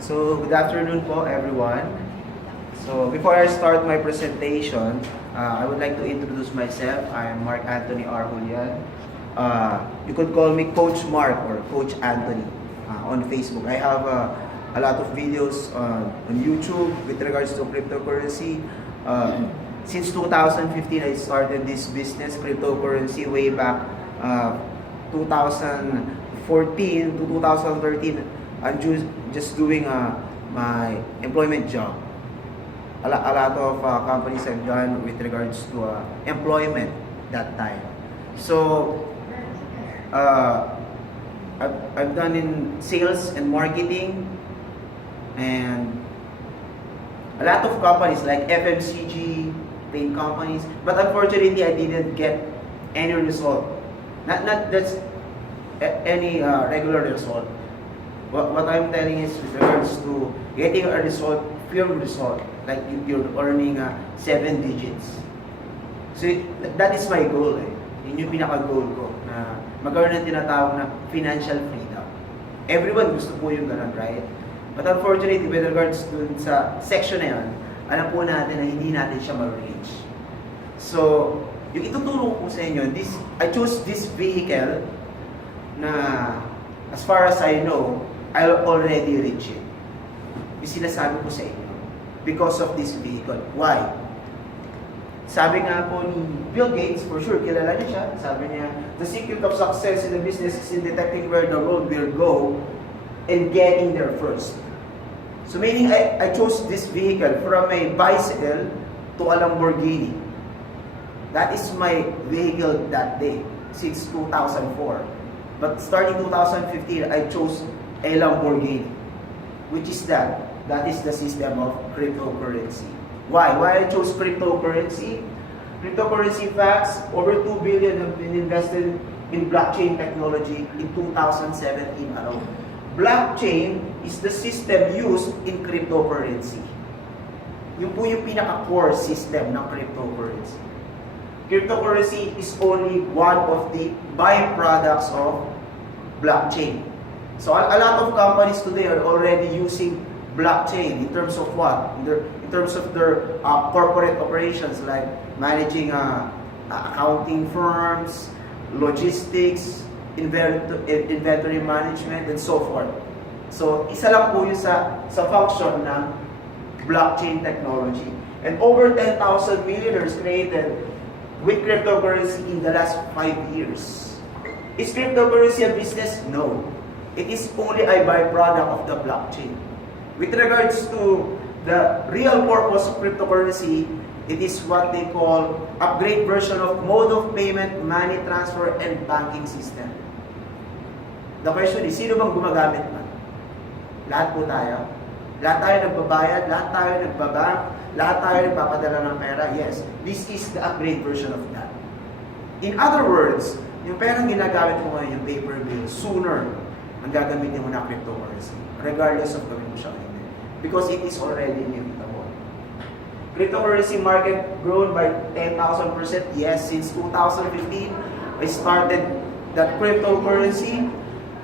So, good afternoon po everyone. So, before I start my presentation, I would like to introduce myself. I'm Mark Anthony R. Julian. You could call me Coach Mark or Coach Anthony on Facebook. I have a lot of videos on YouTube with regards to cryptocurrency. Since 2015, I started this business, cryptocurrency, way back 2014 to 2013. I'm just doing my employment job. A lot of companies I've done with regards to employment that time. So I've done in sales and marketing, and a lot of companies like FMCG, paint companies, but unfortunately I didn't get any result. Not that's any regular result. What I'm telling is with regards to getting a result, pure result, like you're earning 7 digits. So that is my goal eh. Yun yung pinaka-goal ko, na magkaroon ng tinatawag na financial freedom. Everyone gusto po yung ganun, right? But unfortunately, with regards to sa section na yun, alam po natin na hindi natin siya ma-reach. So, yung ituturo ko sa inyo, I chose this vehicle na as far as I know, I'll already reach it. Yung sinasabi ko sa inyo. Because of this vehicle. Why? Sabi nga po ni Bill Gates, for sure, kilala niya siya. Sabi niya, the secret of success in the business is in detecting where the road will go and getting there first. So meaning, I chose this vehicle from a bicycle to a Lamborghini. That is my vehicle that day, since 2004. But starting 2015, I chose a Lamborghini. Which is that? That is the system of cryptocurrency. Why? Why I chose cryptocurrency? Cryptocurrency facts, over 2 billion have been invested in blockchain technology in 2017 alone. Blockchain is the system used in cryptocurrency. Yun po yung pinaka-core system ng cryptocurrency. Cryptocurrency is only one of the byproducts of blockchain. So a lot of companies today are already using blockchain in terms of what? In terms of their corporate operations, like managing accounting firms, logistics, inventory management, and so forth. So isa lang po yun sa function ng blockchain technology. And over 10,000 millionaires created with cryptocurrency in the last 5 years. Is cryptocurrency a business? No. It is only a byproduct of the blockchain. With regards to the real purpose of cryptocurrency, it is what they call upgrade version of mode of payment, money transfer, and banking system. The question is, sino bang gumagamit man? Lahat po tayo. Lahat tayo nagbabayad, lahat tayo nagbabank, lahat tayo nagpapadala ng pera. Yes, this is the upgrade version of that. In other words, yung perang ginagamit mo ngayon, yung paper bill, sooner ang gagamitin mo na cryptocurrency, regardless of gawin mo siya ngayon. Because it is already inevitable. Cryptocurrency market grown by 10,000%. Yes, since 2015, I started that cryptocurrency.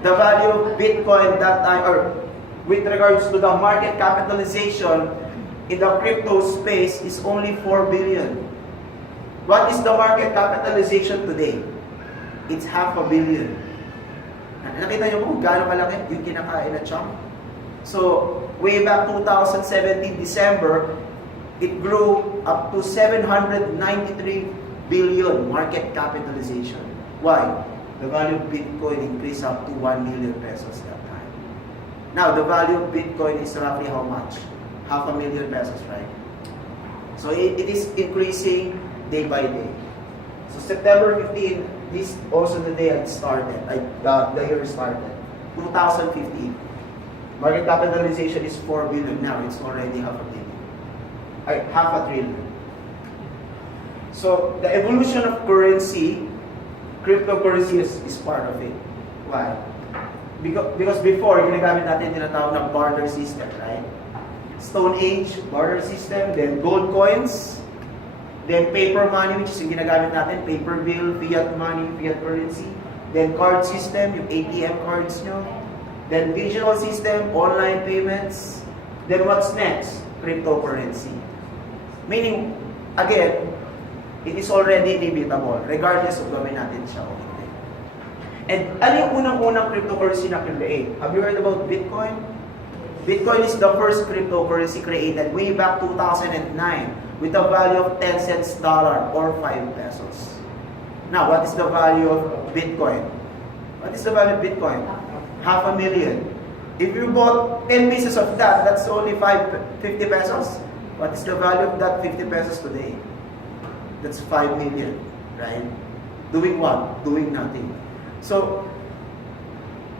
The value of Bitcoin that time, or with regards to the market capitalization in the crypto space, is only 4 billion. What is the market capitalization today? It's 500 million. Nakita niyo kung gaano kalaki yung kinakain na chunk? So, way back 2017 December, it grew up to 793 billion market capitalization. Why? The value of Bitcoin increased up to 1 million pesos that time. Now, the value of Bitcoin is roughly how much? 500,000 pesos, right? So, it is increasing day by day. So, September 15, this also the day I started, the year started, 2015. Market capitalization is 4 billion now. It's already 500 billion. Half a trillion. So, the evolution of currency, cryptocurrency is part of it. Why? Because before, ginagamit natin tinatawag na barter system, right? Stone Age, barter system, then gold coins, then paper money, which is yung ginagamit natin, paper bill, fiat money, fiat currency, then card system, yung ATM cards nyo, then digital system, online payments, then what's next? Cryptocurrency. Meaning, again, it is already inevitable, regardless of gawin natin siya o hindi. And ano yung unang-unang cryptocurrency na create? Have you heard about Bitcoin? Bitcoin is the first cryptocurrency created way back 2009 with a value of 10 cents dollar or 5 pesos. Now, what is the value of Bitcoin? What is the value of Bitcoin? $500,000. If you bought 10 pieces of that, that's only 50 pesos. What is the value of that 50 pesos today? That's 5 million, right? Doing what? Doing nothing. So,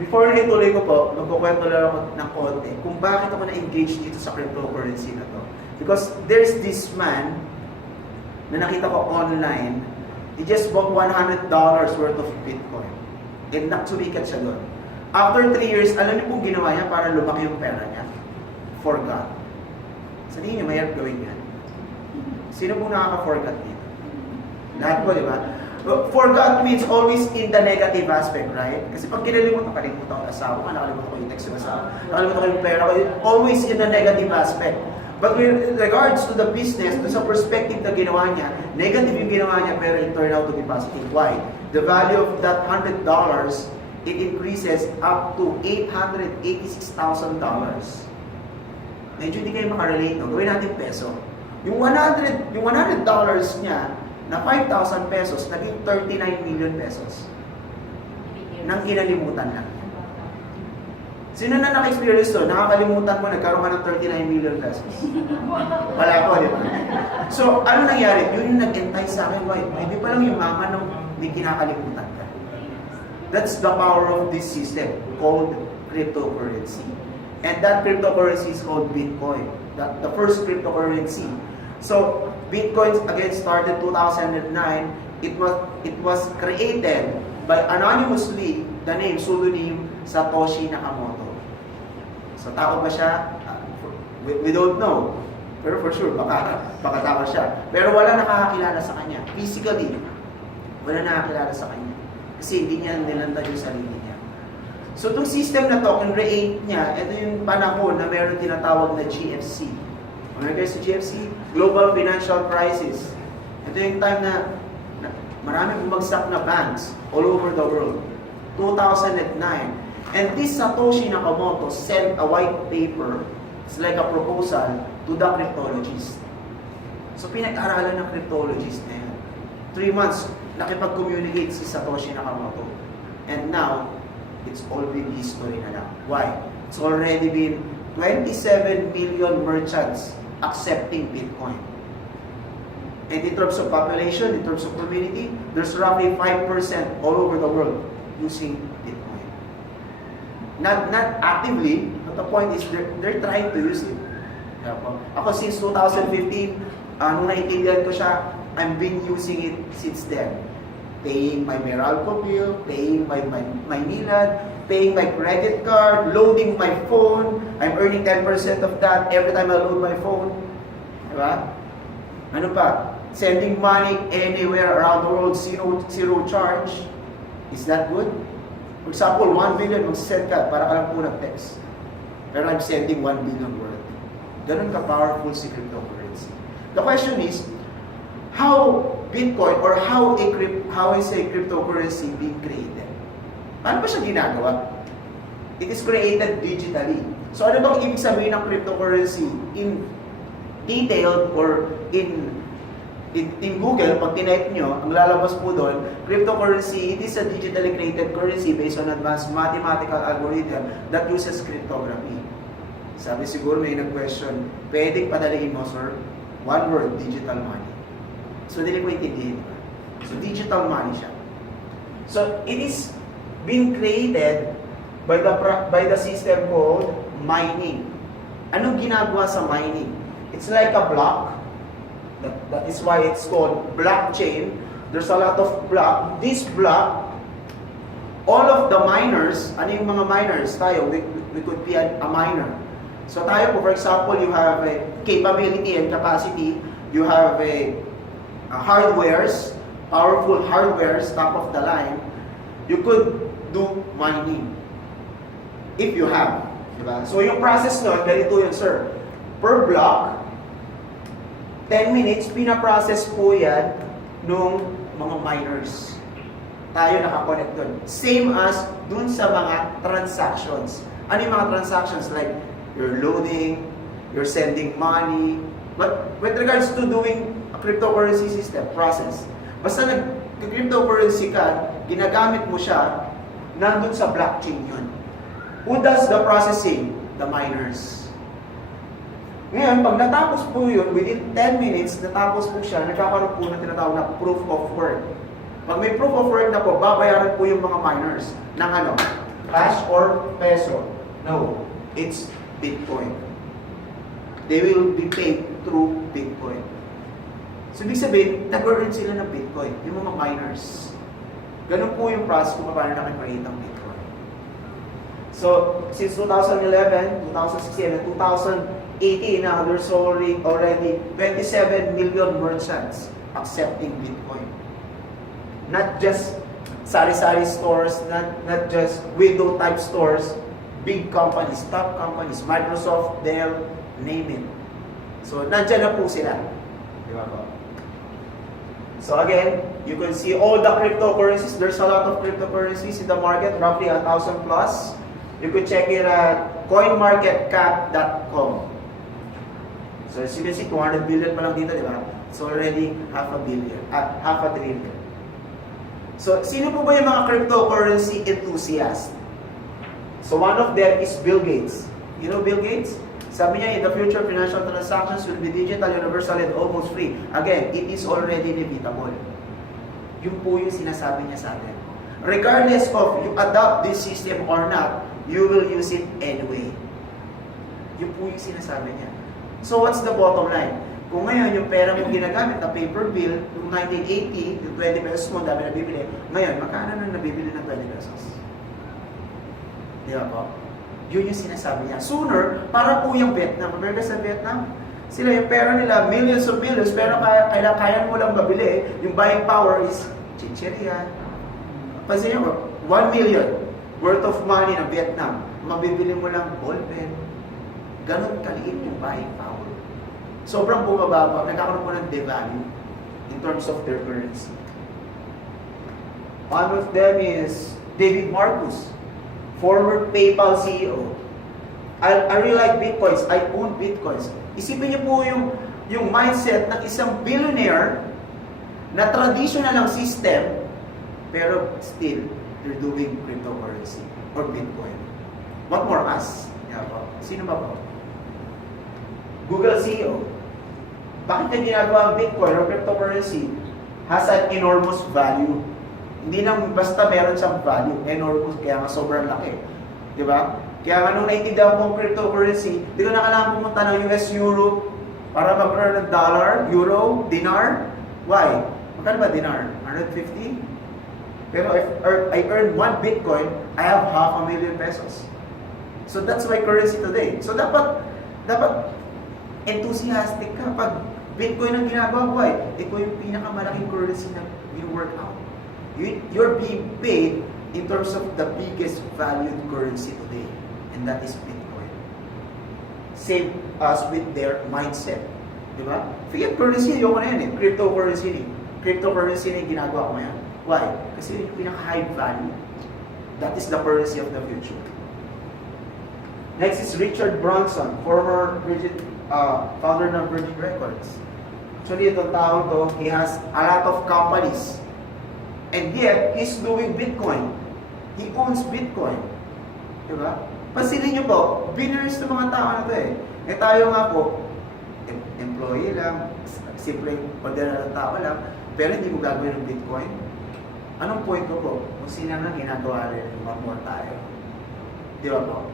before na ituloy ko po, magkukwento lang ako ng konti kung bakit ako na-engage dito sa cryptocurrency na to. Because there's this man na nakita ko online, he just bought $100 worth of Bitcoin. And naksumikat siya doon. After 3 years, alam niyo pong ginawa niya para lumaki yung pera niya? For God. Sa tingin niyo, mayroon gawin yan. Sino pong nakaka-forgot dito? Lahat po, di ba? Forgot means always in the negative aspect, right? Kasi pag kinalimutan, kalimutan ko yung asawa ko, nakalimutan ko yung text yung asawa, nakalimutan ko yung pera ko, always in the negative aspect. But with regards to the business, to sa perspective na ginawa niya, negative yung ginawa niya, pero it turned out to be positive. Why? The value of that $100, it increases up to $886,000. Medyo hindi kayo makarelate, no? Gawin natin peso. Yung $100 niya, na 5,000 pesos, naging 39 million pesos. Nang kinalimutan lang. Sino na naka-experience to? Nakakalimutan mo, nagkaroon ka ng 39 million pesos. Wala ko, di ba? So, ano nangyari? Yun yung nag-entice sa akin, why? Hindi pa lang yung mama nung may kinakalimutan ka. That's the power of this system called cryptocurrency. And that cryptocurrency is called Bitcoin. The first cryptocurrency. So, Bitcoin again started 2009. It was created by anonymously, the name, pseudonym, Satoshi Nakamoto. So, tao ba siya? We don't know. Pero for sure, baka tao siya. Pero wala nakakakilala sa kanya. Physically, wala nakakilala sa kanya. Kasi hindi niya nilantad yung sarili niya. So, itong system na to, create niya, ito yung panahon na meron tinatawag na GFC. Ano guys, sa GFC? Global Financial Crisis. Ito yung time na maraming bumagsak na banks all over the world. 2009. And this Satoshi Nakamoto sent a white paper, it's like a proposal, to the cryptologists. So pinag-aralan ng cryptologists na yan. 3 months, nakipag-communicate si Satoshi Nakamoto. And now, it's all been history na lang. Why? It's already been 27 million merchants accepting Bitcoin. And in terms of population, in terms of community, there's roughly 5% all over the world using Bitcoin. Not actively, but the point is they're trying to use it. Ako since 2015, nung naintindihan ko siya, I've been using it since then. Paying my Meralco bill, paying my Milad, paying my credit card, loading my phone. I'm earning 10% of that every time I load my phone. Diba? Ano pa? Sending money anywhere around the world, zero charge. Is that good? For example, 1 billion, mag-send ka para ka lang po ng-text. Pero I'm sending 1 billion worth. Ganun ka-powerful si cryptocurrency. The question is, how Bitcoin or how is a cryptocurrency being created? Paano ba siya ginagawa? It is created digitally. So ano bang ibig sabihin ng cryptocurrency? In detailed or in Google, pag tinype nyo, ang lalabas po doon, cryptocurrency, it is a digitally created currency based on advanced mathematical algorithm that uses cryptography. Sabi siguro may nag-question, pwedeng padalihin mo, sir? One word, digital money. So, hindi ko intindihin. So, digital money siya. So, it is being created by the system called mining. Anong ginagawa sa mining? It's like a block. That is why it's called blockchain. There's a lot of block. This block, all of the miners, ano yung mga miners? Tayo, we could be a miner. So tayo po, for example, you have a capability and capacity. You have a hardwares, powerful hardwares, top of the line. You could do mining. If you have. Diba? So yung process nun, ganito yun, sir. Per block, 10 minutes, pinaprocess po yan nung mga miners. Tayo nakakonect dun. Same as dun sa mga transactions. Ano yung mga transactions? Like, you're loading, you're sending money. But with regards to doing a cryptocurrency system, process, basta nag-cryptocurrency ka, ginagamit mo siya, nandun sa blockchain yun. Who does the processing? The miners. Ngayon, pag natapos po yun, within 10 minutes, natapos po siya, nagkakaroon po ng tinatawag na proof of work. Pag may proof of work na po, babayaran po yung mga miners ng ano? Cash or peso? No, it's Bitcoin. They will be paid through Bitcoin. So, ibig sabihin, nag-earn sila ng Bitcoin, yung mga miners. Ganun po yung process kung paano nakipahit ang Bitcoin. So, since 2011, 2016, and 2018 now, there's already 27 million merchants accepting Bitcoin. Not just sari-sari stores, not just window-type stores, big companies, top companies, Microsoft, Dell, name it. So, nandyan na po sila. Di ba po? So again, you can see all the cryptocurrencies. There's a lot of cryptocurrencies in the market, roughly 1,000 plus. You could check it at coinmarketcap.com. So as you can see, 200 billion pa lang dito, di ba? It's already half a trillion. So, sino po ba yung mga cryptocurrency enthusiast? So one of them is Bill Gates. You know Bill Gates? Sabi niya, in the future, financial transactions will be digital, universal, and almost free. Again, it is already inevitable. Yun po yung sinasabi niya sa atin. Regardless of you adopt this system or not, you will use it anyway. Yun po yung sinasabi niya. So what's the bottom line? Kung ngayon yung pera mo ginagamit na paper bill, yung 1980, yung 20 pesos mo, dami na bibili. Ngayon, magkano na nabibili ng 20 pesos? Di ba po? Yun yung sinasabi niya. Sooner, para po yung Vietnam. Remember sa Vietnam? Sila yung pera nila, millions of billions, pero kaya mo lang mabili. Yung buying power is chicheria. Pansin nyo, 1 million worth of money ng Vietnam, mabibili mo lang ballpen. Ganon kaliit yung buying power. Sobrang bumababa, nagkakaroon po ng devalue in terms of their currency. One of them is David Marcus, former PayPal CEO. I really like Bitcoins. I own Bitcoins. Isipin niyo po yung mindset ng isang billionaire na traditional ang system, pero still, they're doing cryptocurrency or Bitcoin. What more us? Yeah, po. Sino ba po? Google CEO. Bakit na ginagawa ang Bitcoin or cryptocurrency? Has an enormous value. Hindi lang basta meron siyang value, enormous, kaya nga sobrang laki. Di ba? Kaya nga nung naintindihan ko ang cryptocurrency, di ko na kailangan pumunta ng US, Europe, para mag-earn ng dollar, euro, dinar. Why? Magkano ba dinar? 150? Pero if I earn 1 Bitcoin, I have 500,000 pesos. So that's my currency today. So dapat enthusiastic ka pag Bitcoin ang ginagawa. Why? Ito yung pinakamalaking currency na you-work out. You're being paid in terms of the biggest valued currency today, and that is Bitcoin. Same as with their mindset. Di ba? Fiat currency, ayoko na yan eh. Cryptocurrency na yung ginagawa ko ngayon. Why? Kasi yung pinaka-high value. That is the currency of the future. Next is Richard Branson, former founder ng Virgin Records. Actually, itong tao to, he has a lot of companies. And yet, he's doing Bitcoin. He owns Bitcoin. Diba? Pansinin nyo po, billionaires ng mga tao na ito eh. Eh tayo nga po, employee lang, simpleng ordinary tao lang, pero hindi mo gagawin ng Bitcoin. Anong point ko po? Kung sino na ginagawa rin, more tayo. Di ba po?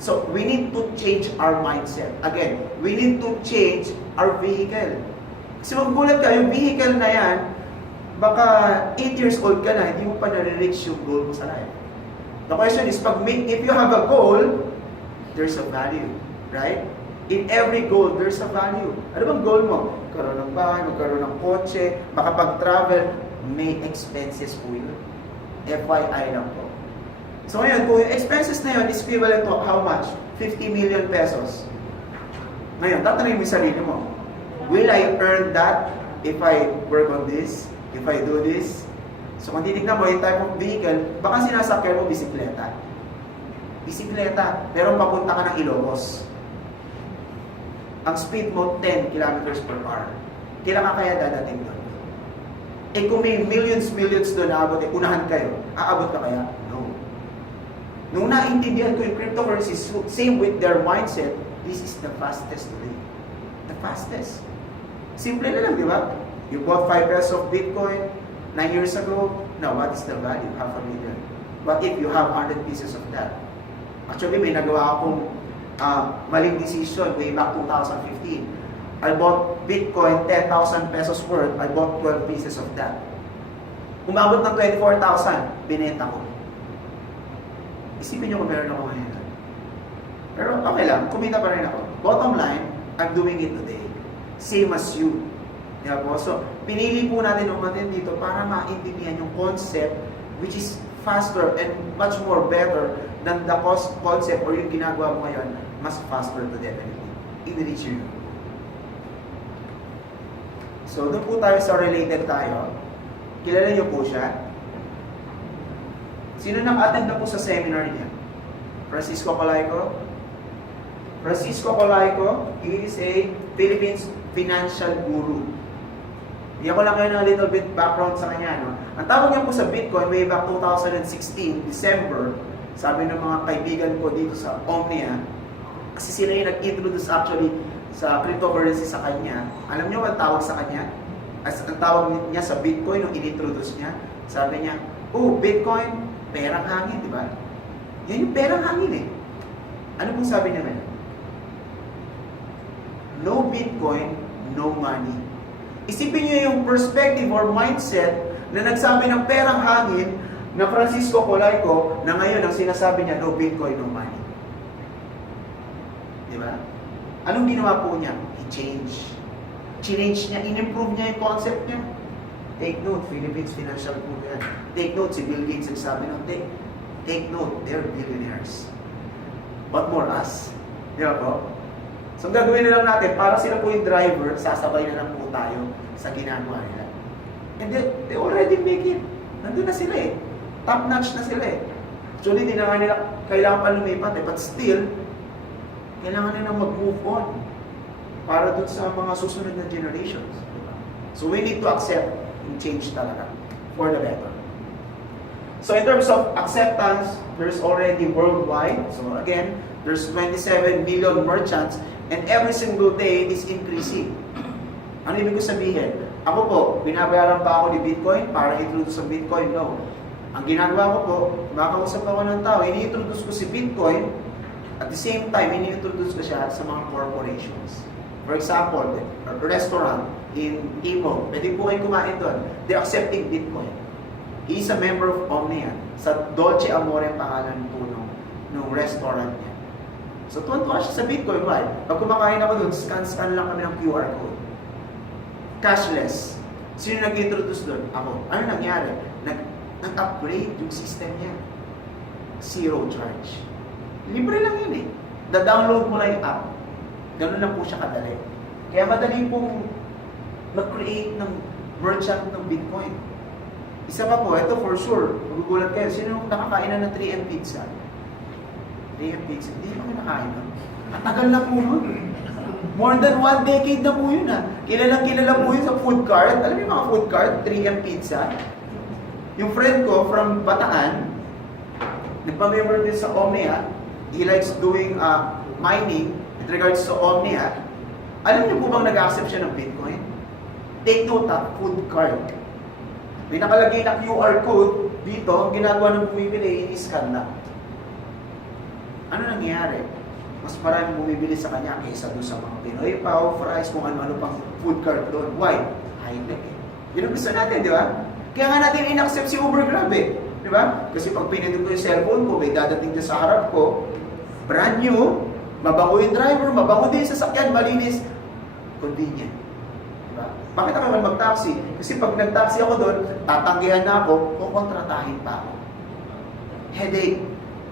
So, we need to change our mindset. Again, we need to change our vehicle. Kasi magbulat ka, yung vehicle na yan, baka 8 years old ka na, hindi mo pa nare-reach yung goal mo sa life. The question is, if you have a goal, there's a value, right? In every goal, there's a value. Ano bang goal mo? Magkaroon ng bahay, magkaroon ng kotse, makapag-travel, may expenses po yun. FYI lang po. So ngayon, kung yung expenses na yun is equivalent to how much? 50 million pesos. Ngayon, tatanungin mo yung sarili mo, will I earn that if I work on this? If I do this? So kung titignan mo yung type of vehicle, baka sinasakyan mo bisikleta. Bisikleta, pero papunta ka ng Ilocos. Ang speed mo, 10 kilometers per hour. Kailan ka kaya dadating doon? Eh kung may millions doon aabot, unahan kayo, aabot ka kaya? No. Nung naintindihan ko yung cryptocurrencies, same with their mindset, this is the fastest way. The fastest. Simple na lang, di ba? You bought 5 pesos of Bitcoin 9 years ago. Now, what is the value? $500,000. What if you have 100 pieces of that? Actually, may nagawa akong maling decision way back 2015. I bought Bitcoin 10,000 pesos worth. I bought 12 pieces of that. Umabot ng 24,000, binenta ko. Isipin nyo kung meron ako ngayon. Pero okay lang, kumita pa rin ako. Bottom line, I'm doing it today. Same as you. Diba po? So, pinili po natin umatin dito para maintindihan yung concept which is faster and much more better than the concept or yung ginagawa mo ngayon, mas faster to definitely in-reach you. So, doon po tayo sa related tayo. Kilala niyo po siya? Sino nang-attend na po sa seminar niya? Francisco Colaico? Francisco Colaico, he is a Philippines financial guru. Bigyan ko lang kayo ng a little bit background sa kanya. No? Ang tawag niya po sa Bitcoin way back 2016, December, sabi ng mga kaibigan ko dito sa Omnia, kasi sila yung nag-introduce actually sa cryptocurrency sa kanya. Alam niyo ang tawag sa kanya? As ang tawag niya sa Bitcoin nung in-introduce niya, sabi niya, oh, Bitcoin, perang hangin, di ba? Yan yung perang hangin eh. Ano pong sabi niya ngayon? No Bitcoin, no money. Isipin niyo yung perspective or mindset na nagsabi ng perang hangin na Francisco Colaico na ngayon ang sinasabi niya, no Bitcoin, no money. Di ba? Anong ginawa po niya? He changed. Change niya, in-improve niya yung concept niya. Take note, Philippines financial group yan. Take note, si Bill Gates nagsabi ng take note, they're billionaires. What more us? Di ba po? So, gagawin na lang natin, para sila po yung driver, sasabay na lang po tayo sa ginagawa nila. And they already make it. Nandun na sila eh. Top notch na sila eh. Actually, hindi na nga nila kailangan pa lumipat eh. But still, kailangan nila mag-move on para dun sa mga susunod na generations. So, we need to accept and change talaga for the better. So, in terms of acceptance, there's already worldwide. So, again, there's 27 million merchants and every single day is increasing. Ano ibig ko sabihin? Ako po, binabayaran pa ako ni Bitcoin para introduce sa Bitcoin? No. Ang ginagawa ko po, makausap ako ng tao, ini-introduce ko si Bitcoin, at the same time, ini-introduce ko siya sa mga corporations. For example, a restaurant in Imo, pwede po kayo kumain doon. They're accepting Bitcoin. He's a member of Omnia. Sa Dolce Amore pangalan po nung restaurant niya. So, tuwan-tuwa siya sa Bitcoin. Why? Pag kumakain ako doon, scan lang kami ng QR code. Cashless. Sino nag-introduce doon? Ako. Ano nangyari? Nag-upgrade yung system niya. Zero charge. Libre lang yun eh. Da-download mo lang yung app. Ganun lang po siya kadali. Kaya madali pong mag-create ng merchant ng Bitcoin. Isa pa po, ito for sure, magugulat kayo. Sino nakakain na ng 3M pizza? 3M pizza? Hindi kami nakain nun. Ang tagal na po nun. More than 1 decade na po yun ha. Kilala po yun sa food cart. Alam niyo yung mga food cart? 3M pizza. Yung friend ko from Bataan, nagpa-member din sa Omnia. He likes doing mining with regards to Omnia. Alam niyo po bang nag-accept siya ng Bitcoin? Take note ha, food cart. May nakalagay na QR code dito, ang ginagawa ng bumibili, i-scan na. Ano nangyayari? Mas maraming bumibili sa kanya kaysa doon sa mga Pinoy Pao, fries, kung ano-ano pang food cart doon. Why? High-tech eh. Yun ang gusto natin, di ba? Kaya nga natin in-accept si Uber Grab eh. Di ba? Kasi pag pinindot ko yung cellphone ko, may dadating na sa harap ko, brand new, mabango yung driver, mabango din yung sasakyan, malinis, convenient. Diba? Bakit ako naman mag-taxi? Kasi pag nag-taxi ako doon, tatanggihan na ako, kukontratahin pa ako. Headache.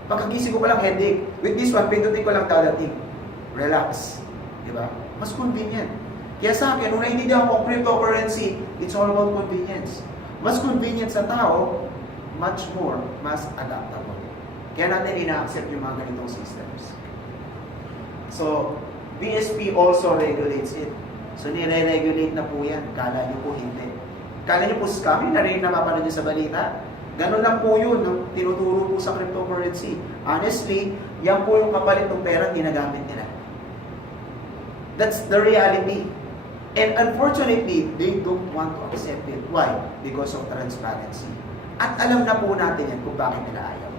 Pagkagising ko palang headache. With this one, pindutin ko lang dadating. Relax. Diba? Mas convenient. Kaya sa akin, nung naintindihan ko ang cryptocurrency, it's all about convenience. Mas convenient sa tao, much more, mas adaptable. Kaya natin ina-accept yung mga ganitong systems. So, BSP also regulates it. So, nire-regulate na po yan. Kala nyo po hindi. Kala nyo po scam, yung narinig na mapanood nyo sa balita. Ganun lang po yun, no? Tinuturo po sa cryptocurrency. Honestly, yan po yung kapalit ng pera ginagamit nila. That's the reality. And unfortunately, they don't want to accept it. Why? Because of transparency. At alam na po natin yan kung bakit nila ayaw.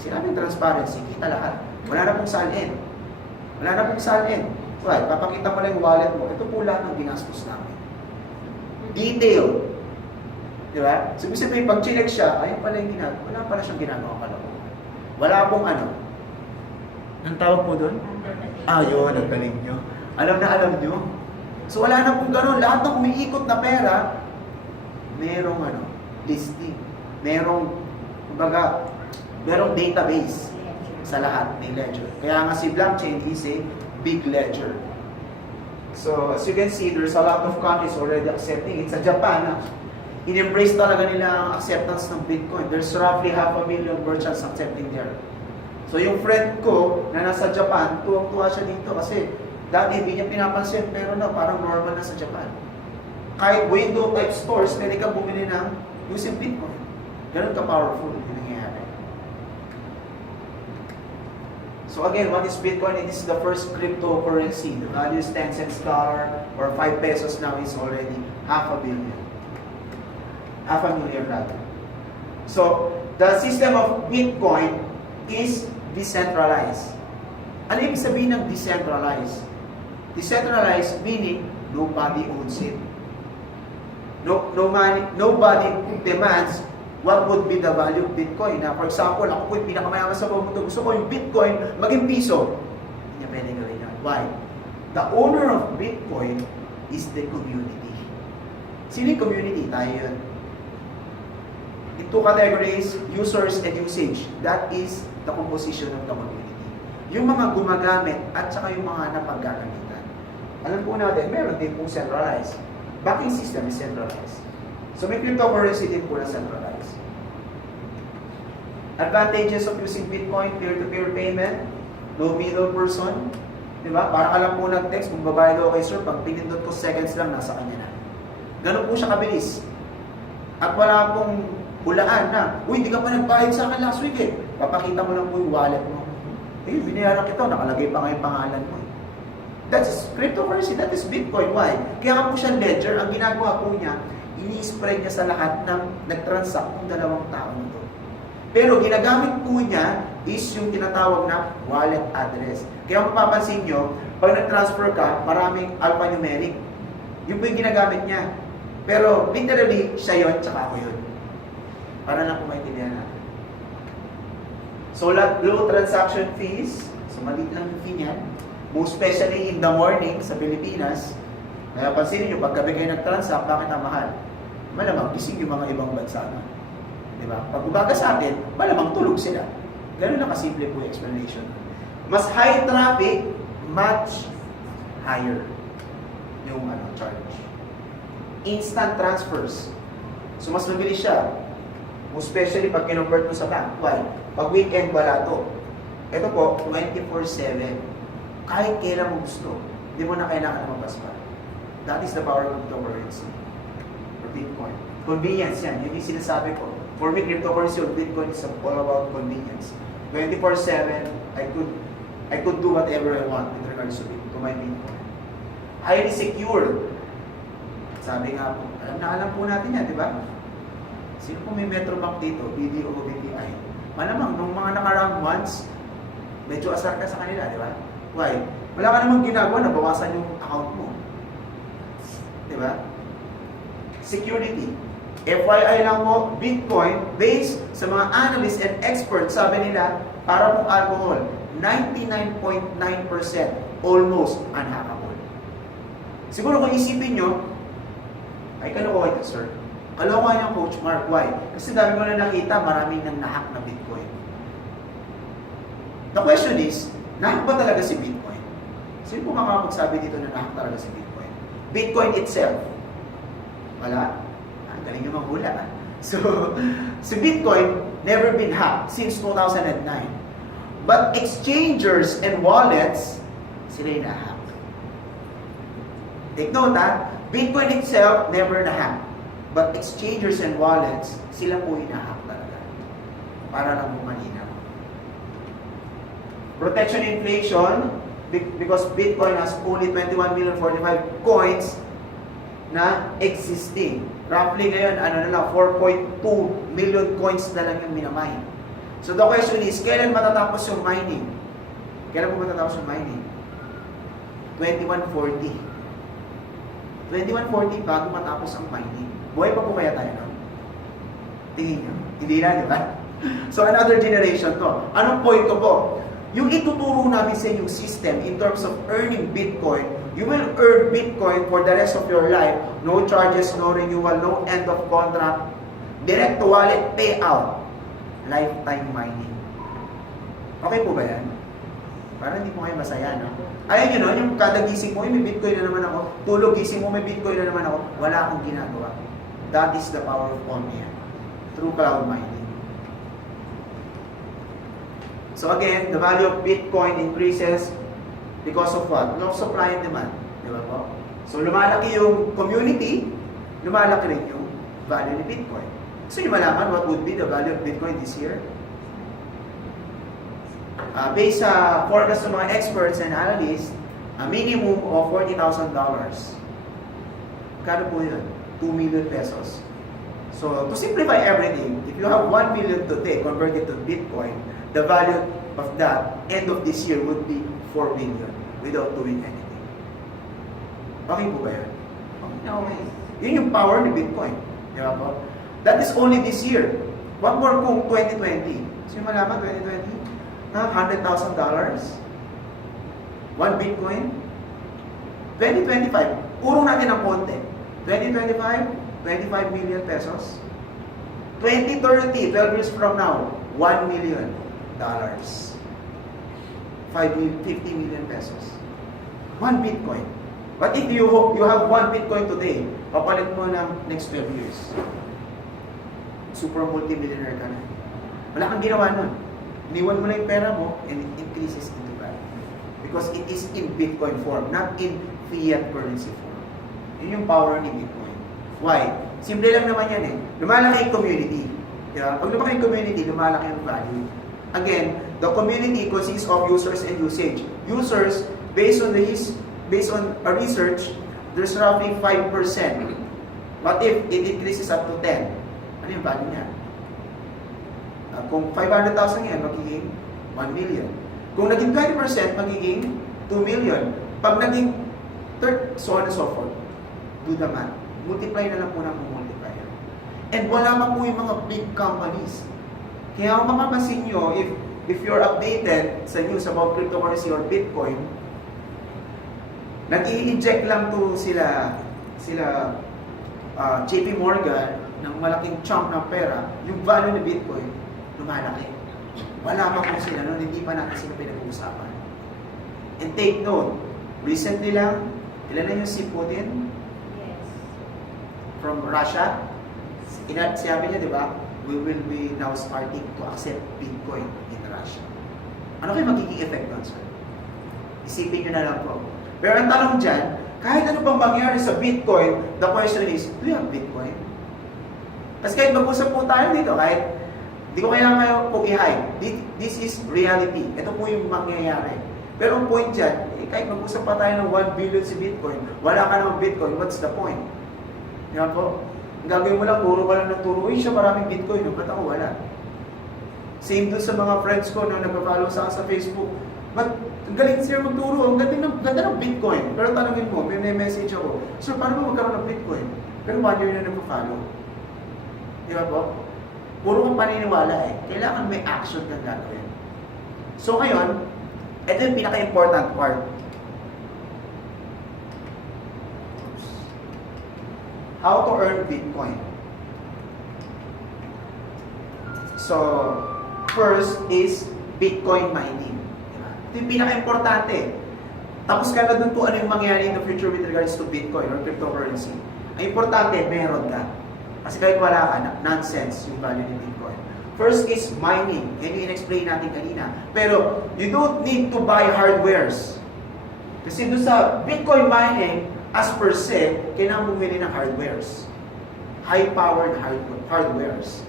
Sinabing transparency, kita lahat. Wala na pong salin. Wala na pong salin. Why? Papakita mo lang yung wallet mo. Ito po lahat ng ginastos namin. Detail. Diba? So, ibig sabihin, pag chinek siya, ayun pala yung ginagawa. Wala pala siyang ginagawa pala. Wala pong ano. Ang tawag po doon? Yun, ang galing nyo. Alam na alam nyo. So, wala na pong gano'n. Lahat ng umiikot na pera, merong ano, listing. Merong, kumbaga, merong database sa lahat ng ledger. Kaya nga si blockchain is a big ledger. So, as you can see, there's a lot of countries already accepting it. Sa Japan, in-embrace talaga nila ang acceptance ng Bitcoin. There's roughly 500,000 merchants accepting there. So yung friend ko na nasa Japan, tuwang-tuwa siya dito kasi dati hindi niya pinapansin pero na parang normal na sa Japan. Kahit window type stores, pwede ka bumili ng using Bitcoin. Ganun ka-powerful yung nangyayari. So again, what is Bitcoin? It is the first cryptocurrency. The value is 10 cents dollar or 5 pesos now is already 500 million. 500,000 rather. So, the system of Bitcoin is decentralized. Ano ibig sabihin ng decentralized? Decentralized meaning nobody owns it. Nobody demands what would be the value of Bitcoin. Now, for example, ako po yung pinakamayaman sa mundo. Gusto ko yung Bitcoin maging piso. Hindi niya pwede gawin yan. Why? The owner of Bitcoin is the community. Sino yung community? Tayo yun. In two categories, users and usage. That is the composition of the community. Yung mga gumagamit at saka yung mga napaggagamitan. Alam po natin, meron din pong centralized. Banking system is centralized. So may cryptocurrency din po na centralized. Advantages of using Bitcoin, peer-to-peer payment, no middle person. Diba? Para ka lang po nag-text, kung babayad ako kay sir, pag pinindot ko seconds lang, nasa kanya na. Ganun po siya kabilis. At wala pong hulaan na, uy, di ka pa nagbayad sa akin last week eh. Papakita mo lang po yung wallet mo. Eh, binayaran kita, nakalagay pa nga yung pangalan mo. That's cryptocurrency, that is Bitcoin. Why? Kaya nga po siya ledger, ang ginagawa po niya, ini-spread niya sa lahat ng nag-transact ng dalawang tao nito. Pero ginagamit po niya is yung tinatawag na wallet address. Kaya mapapansin nyo, pag nag-transfer ka, maraming alphanumeric. Yun po yung ginagamit niya. Pero literally, siya yun, tsaka ako yun. Para lang kung maintindihan natin. So, low transaction fees. So, maliit lang yung fee niyan. Most especially in the morning sa Pilipinas. Kaya pansinin nyo, paggabi kayo nag-transact, bakit ang mahal? Malamang gising yung mga ibang bansa na. Diba? Pag umaga sa atin, malamang tulog sila. Ganun na kasimple po yung explanation. Mas high traffic, much higher yung charge. Instant transfers. So, mas mabilis siya. Especially pag kinonvert mo sa bank. Why? Pag weekend, wala to. Ito po, 24/7. Kahit kailan mo gusto, hindi mo na kailangan na mapaspa. That is the power of cryptocurrency. Or Bitcoin. Convenience yan. Yun yung sinasabi ko. For me, cryptocurrency or Bitcoin is all about convenience. 24/7, I could do whatever I want with regards to my Bitcoin. Highly secure. Sabi nga po, alam po natin yan, di ba? Sino po may Metrobank dito? BDO o BPI? Malamang, nung mga nakaraang months, medyo asar ka sa kanila, di ba? Why? Wala ka namang ginagawa na bawasan yung account mo. Di ba? Security. FYI lang po, Bitcoin, based sa mga analysts and experts, sabi nila, para pong alcohol, 99.9% almost unhackable. Siguro kung isipin nyo, ay kalokohan ito, sir. Kalokohan yung Coach Mark. Why? Kasi dami ko na nakita, maraming nang nahack na Bitcoin. The question is, nahack ba talaga si Bitcoin? Sino po makakapagsabi dito na nahack talaga si Bitcoin? Bitcoin itself? Wala. Ang galing yung maghula. So, si Bitcoin never been hacked since 2009. But exchangers and wallets, sila yung nahack. Take note ha, Bitcoin itself never nahack. But exchangers and wallets, sila po yung nahack talaga. Para lang po malinaw. Protection inflation, because Bitcoin has only 21,045,000 coins na existing. Roughly ngayon, 4.2 million coins na lang yung minamine. So the question is, kailan matatapos yung mining? Kailan po matatapos yung mining? 2140. 2140 bago matapos ang mining. Buhay pa po kaya tayo, no? Tingin nyo. Hindi na, di ba? So another generation to. Anong point ko po? Yung ituturo namin sa inyong system in terms of earning Bitcoin, you will earn Bitcoin for the rest of your life. No charges, no renewal, no end of contract. Direct to wallet payout. Lifetime mining. Okay po ba yan? Parang hindi po kayo masaya, no? Ayun yun, no? Yung kada gising mo, may Bitcoin na naman ako. Tulog, gising mo, may Bitcoin na naman ako. Wala akong ginagawa. That is the power of Omnia. Through cloud mining. So again, the value of Bitcoin increases because of what? Law of supply and demand. Di ba po? So lumalaki yung community, lumalaki rin yung value ni Bitcoin. So yung malaman what would be the value of Bitcoin this year? Based sa forecast ng mga experts and analysts, a minimum of $40,000. Kano po yun? 2 million pesos. So to simplify everything, if you have 1 million today converted to Bitcoin, the value of that end of this year would be 4 million without doing anything. Okay po ba yun? Okay. Yun yung power ni Bitcoin. Di ba po? That is only this year. What more kung 2020? So yung malaman, 2020? $100,000? 1 Bitcoin? 2025, urong natin ng konti. 2025, 25 million pesos. 2030, 12 years from now, $1 million. 50 million pesos. 1 Bitcoin. But if you have 1 Bitcoin today, papalit mo ng next 12 years. Super multi-millionaire ka na. Wala kang ginawa nun. Iniwan mo na yung pera mo and it increases into value. Because it is in Bitcoin form, not in fiat currency form. Yun yung power ni Bitcoin. Why? Simple lang naman yan eh. Lumalaki yung community. Diba? Pag lumaki yung community, lumalaki yung value. Again, the community consists of users and usage. Users, based on a research, there's roughly 5%. What if it increases up to 10? Ano yung value niya? Kung 500,000 yan, magiging 1 million. Kung naging 20%, magiging 2 million. Pag naging so on and so forth, do the math. Multiply na lang po ng multiplier. And wala pa po yung mga big companies. Kaya kung makapansin nyo, if you're updated sa news about cryptocurrency or Bitcoin, nag-i-inject lang to sila JP Morgan ng malaking chunk ng pera, yung value ng Bitcoin, lumalaki. Wala pa po sila noon, hindi pa natin sila pinag-uusapan. And take note, recently lang, ilan na yung si Putin? Yes. From Russia? Sinabi niya, di ba? We will be now starting to accept Bitcoin in Russia. Ano kayo magiging effect doon, sir? Isipin nyo na lang po. Pero ang tanong dyan, kahit ano bang mangyari sa Bitcoin, the question is, do you have Bitcoin? Kasi kahit mag-usap po tayo dito, kahit di ko kaya kayo po i-hide. This is reality. Ito po yung mangyayari. Pero ang point dyan, kahit mag-usap pa tayo ng 1 billion si Bitcoin, wala ka naman Bitcoin, what's the point? Yan po. Ang gagawin mo lang, turo ka lang ng turo. Uy, siya maraming Bitcoin. Ba't ako wala? Same doon sa mga friends ko na nag-follow sa Facebook. But, ang galing siya magturo. Ang ganda ng Bitcoin. Pero tanongin mo, may message ako, sir, paano ba magkaroon ng Bitcoin? Pero 1 year na nag-follow. Di ba po? Puro kang paniniwala eh. Kailangan may action kang gagawin. So ngayon, ito yung pinaka-important part. How to earn Bitcoin. So, first is Bitcoin mining. Ito yung pinaka-importante. Tapos ka na dun po ano yung mangyayari in the future with regards to Bitcoin or cryptocurrency. Ang importante, meron ka. Kasi kahit wala ka, nonsense yung value ni Bitcoin. First is mining. Yan yung in-explain natin kanina. Pero you don't need to buy hardwares. Kasi doon sa Bitcoin mining, as per se, kailangan bumili ng hardwares. High-powered hardwares.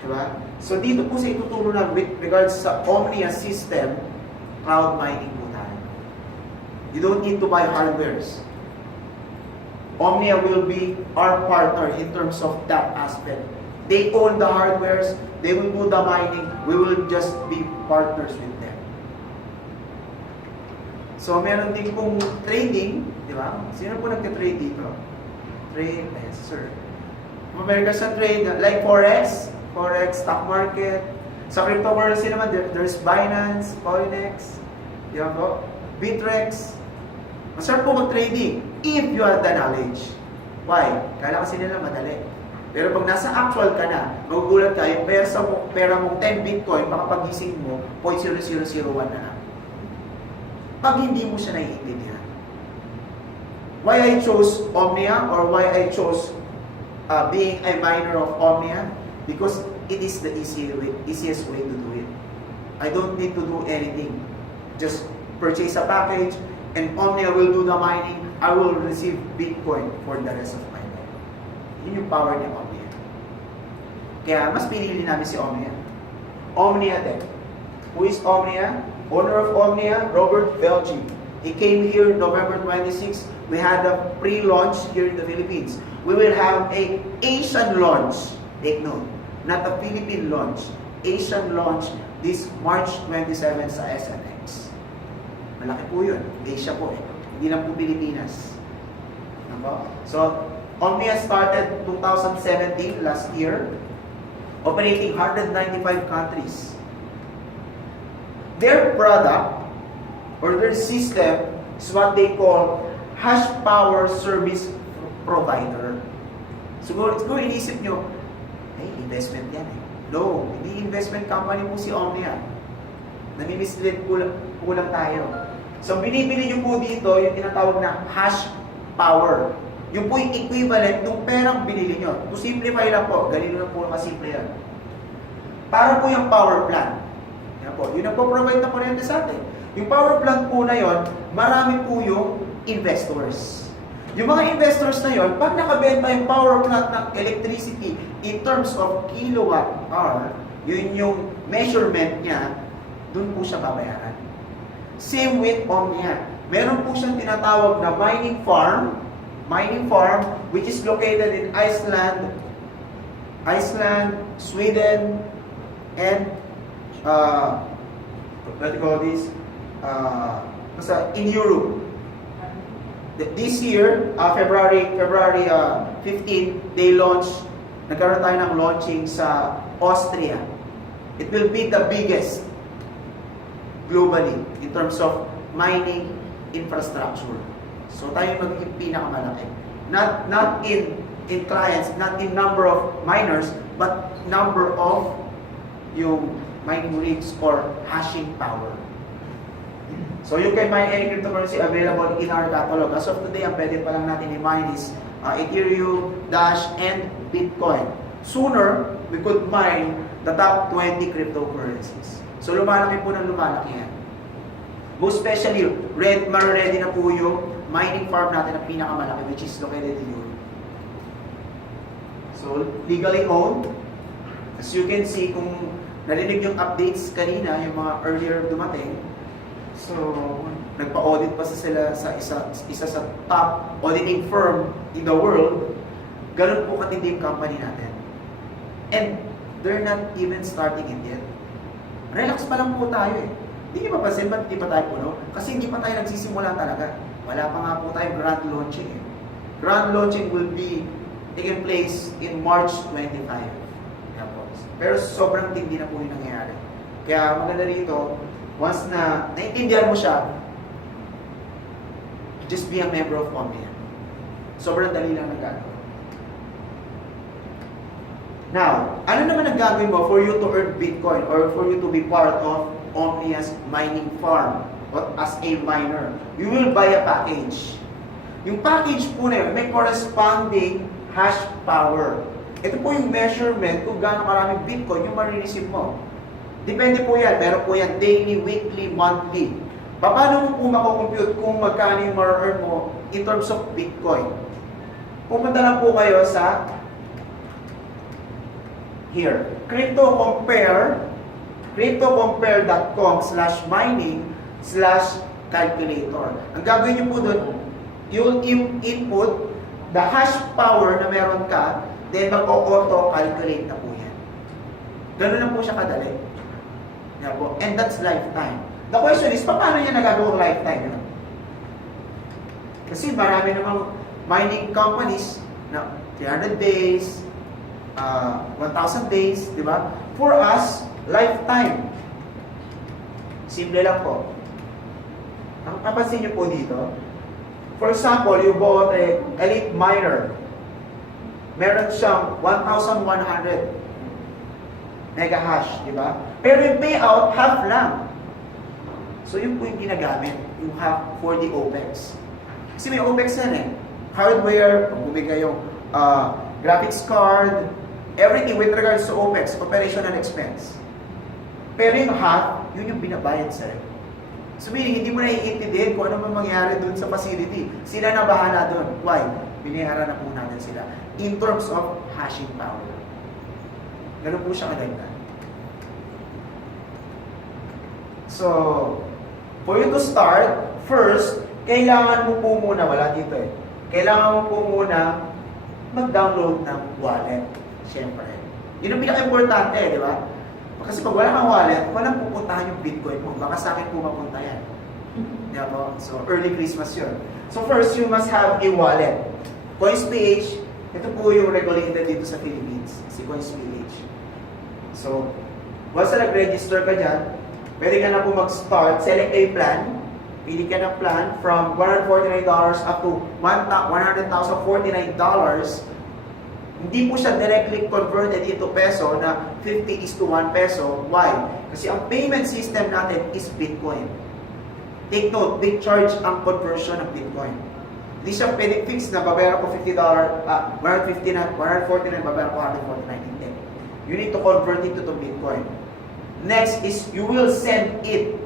Diba? So dito po sa ituturo na with regards sa Omnia system, cloud mining po tayo. You don't need to buy hardwares. Omnia will be our partner in terms of that aspect. They own the hardwares, they will do the mining, we will just be partners with them. So meron din pong trading, di ba? Sino po nagte-trade dito? Trade, yes sir. America sa trade, like Forex, stock market. Sa cryptocurrency naman, there's Binance, Coinex, di ba po? Bitrex. Masarap po mag-trading if you have the knowledge. Why? Kala kasi nila madali. Pero pag nasa actual ka na, magugulat ka, yung pera mong 10 Bitcoin, baka pagising mo, 0.0001 na lang. Pag hindi mo siya naiintindihan. Why I chose Omnia or why I chose being a miner of Omnia? Because it is the easiest way to do it. I don't need to do anything. Just purchase a package and Omnia will do the mining. I will receive Bitcoin for the rest of my life. Yun yung power ni Omnia. Kaya mas pinili namin si Omnia. Omnia-Tech. Who is Omnia? Owner of Omnia, Robert Belgi. He came here November 26. We had a pre-launch here in the Philippines. We will have a Asian launch. Take note, not a Philippine launch. Asian launch this March 27 sa SNX. Malaki po yun. Asia po eh. Hindi lang po Pilipinas. So, Omnia started 2017, last year, operating 195 countries. Their product or their system is what they call hash power service provider. Siguro inisip nyo, investment yan eh. No, hindi investment company po si Omnia. Nami-mislead po lang tayo. So, binibili nyo po dito yung tinatawag na hash power. Yung po yung equivalent ng perang binili nyo. To simplify lang po, ganito lang po kasimple yan. Para po yung power plant. Yan po, yun ang po-provide na kuryente sa atin. Yung power plant po na yon, marami po yung investors. Yung mga investors na yon, pag nakabenta yung power plant ng electricity in terms of kilowatt hour, yun yung measurement niya, dun po siya babayaran. Same with Omnia. Meron po siyang tinatawag na mining farm, which is located in Iceland, Sweden, and what do you call this? In Europe. This year, February 15, they launched, nagkaroon tayo ng launching sa Austria. It will be the biggest globally in terms of mining infrastructure. So tayo magiging pinakamalaki. Not in clients, not in number of miners, but number of yung mining rigs or hashing power. So you can mine any cryptocurrency available in our catalog. As of today, ang pwede pa lang natin i-mine is Ethereum, Dash, and Bitcoin. Sooner, we could mine the top 20 cryptocurrencies. So lumalaki po ng lumalaki yan. Most especially, ready na po yung mining farm natin na pinakamalaki, which is located in Europe. So legally owned. As you can see, kung narinig yung updates kanina, yung mga earlier dumating, so nagpa-audit pa sila sa isa sa top auditing firm in the world. Ganun po katindi yung company natin. And they're not even starting it yet. Relax pa lang po tayo eh. Hindi nyo mapasin, ba't hindi pa tayo puno? Kasi hindi pa tayo nagsisimula talaga. Wala pa nga po tayo grand launching eh. Grand launching will be taking place in March 25. Pero sobrang tindi na po yung nangyayari. Kaya maganda rito, once na naintindihan mo siya, just be a member of Omnia. Sobrang dali lang nagagawa. Now, ano naman ang gagawin mo for you to earn Bitcoin or for you to be part of Omnia's mining farm or as a miner. You will buy a package. Yung package po na yun, may corresponding hash power. Ito po yung measurement kung gaano karaming Bitcoin yung marireceive mo. Depende po yan. Meron po yan daily, weekly, monthly. Paano mo po makukompute kung magkano yung ma-earn mo in terms of Bitcoin? Pumunta lang po kayo sa here, cryptocompare.com/mining/calculator. Ang gagawin nyo po doon, you'll input the hash power na meron ka, then mag-auto-calculate na po yan. Ganun lang po siya kadali. Yan po. And that's lifetime. The question is, paano niya nagagawang lifetime? Kasi marami namang mining companies na 300 days, 1,000 days, di ba? For us, lifetime. Simple lang po. Ang napansin niyo po dito, for example, you bought a elite miner. Meron siyang 1,100 mega hash, di ba? Pero yung payout, half lang. So yun po yung ginagamit, yung half for the OPEX. Kasi may OPEX yan eh. Hardware, pag bumigay yung graphics card, everything with regards to OPEX, operational expense. Pero yung half, yun yung binabayad sa rin. So meaning, hindi mo na iintindihin kung ano man mangyari dun sa facility. Sila na bahala dun. Why? Binayaran na po natin sila. In terms of hashing power. Ganun po siya kadagdag. So, for you to start, first, kailangan mo po muna, wala dito eh, kailangan mo po muna mag-download ng wallet. Siyempre. Yun ang pinaka-importante, di ba? Kasi pag wala kang wallet, walang pupuntahan yung Bitcoin mo. Baka sa akin po mapunta yan. Di ba? So, early Christmas yun. So, first, you must have a wallet. CoinsPH, ito po yung regulated dito sa Philippines. Si CoinsPH. So, once na nag-register ka dyan, pwede ka na po mag-start, select a plan. Pili ka ng plan from $149 up to $100,049. Hindi po siya directly converted into peso na 50:1 peso. Why? Kasi ang payment system natin is Bitcoin. Take note, big charge ang conversion ng Bitcoin. Hindi siya pwede fix na babayaran ko $50, 149, babayaran ko $149. Hindi. You need to convert it to Bitcoin. Next is, you will send it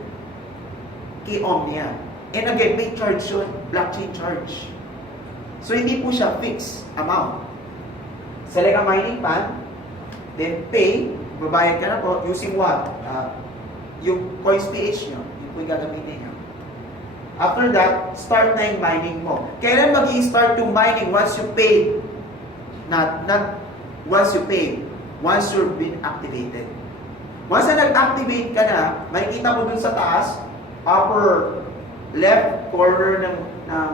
kay Omnia. And again, big charge yun, blockchain charge. So, hindi po siya fixed amount. Select a mining plan, then pay, babayad ka na po, using what? Yung CoinsPH nyo, yung po yung gagamitin nyo. After that, start na yung mining mo. Kailan mag-i-start yung mining? Once you pay. Not once you pay. Once you've been activated. Once na nag-activate ka na, makikita mo dun sa taas, upper left corner ng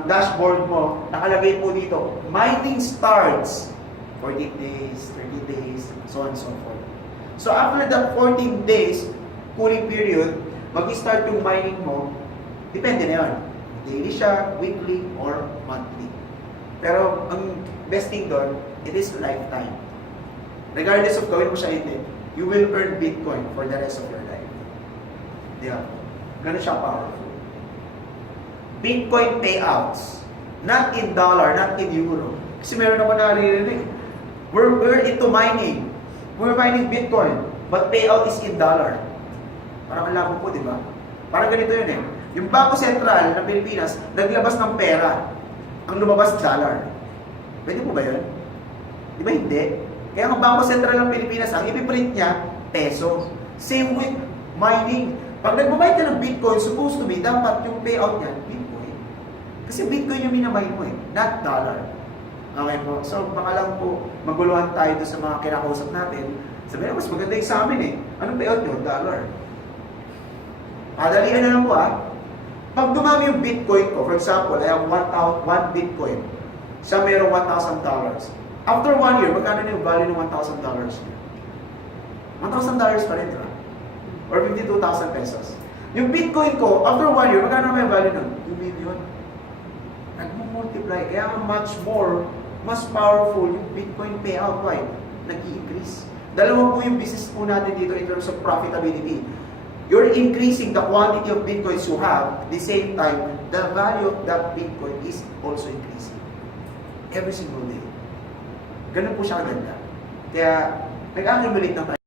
dashboard mo, nakalagay po dito, mining starts. 14 days, 30 days, so on and so forth. So after that 14 days, cooling period, mag-start yung mining mo, depende na yun. Daily siya, weekly, or monthly. Pero ang best thing doon, it is lifetime. Regardless of gawin mo siya hindi, you will earn Bitcoin for the rest of your life. Yeah. Ganun siya powerful. Bitcoin payouts. Not in dollar, not in euro. Kasi meron ako naririnig. We're into mining. We're mining Bitcoin. But payout is in dollar. Parang ang labo po, di ba? Parang ganito yun eh. Yung Bangko Sentral ng Pilipinas, naglabas ng pera. Ang lumabas, dollar. Pwede po ba yun? Di ba hindi? Kaya ang Bangko Sentral ng Pilipinas, ang ipiprint niya, peso. Same with mining. Pag nagbabayad ka ng Bitcoin, supposed to be, dapat yung payout niya, Bitcoin. Kasi Bitcoin yung minamay mo eh, not dollar. Okay po. So, baka lang po, maguluhan tayo doon sa mga kinakausap natin. Sabi na, mas maganda yung sa amin eh. Anong payout nyo? Dollar. Padalian na lang po ah. Pag dumami yung Bitcoin ko, for example, I have 1 Bitcoin. Siya mayroong $1,000. After 1 year, magkano na yung value ng $1,000 niya? $1,000 pa rin, di ba? Or 52,000 pesos. Yung Bitcoin ko, after 1 year, magkano na yung value nun? 2 million. Nag-multiply. Kaya much more, mas powerful yung Bitcoin payout. Why? Nag-i-increase. Dalawa po yung business po natin dito in terms of profitability. you're increasing the quantity of Bitcoins you have, at the same time, the value of that Bitcoin is also increasing. Every single day. Ganun po siya kaganda. Kaya, nag-accumulate na tayo.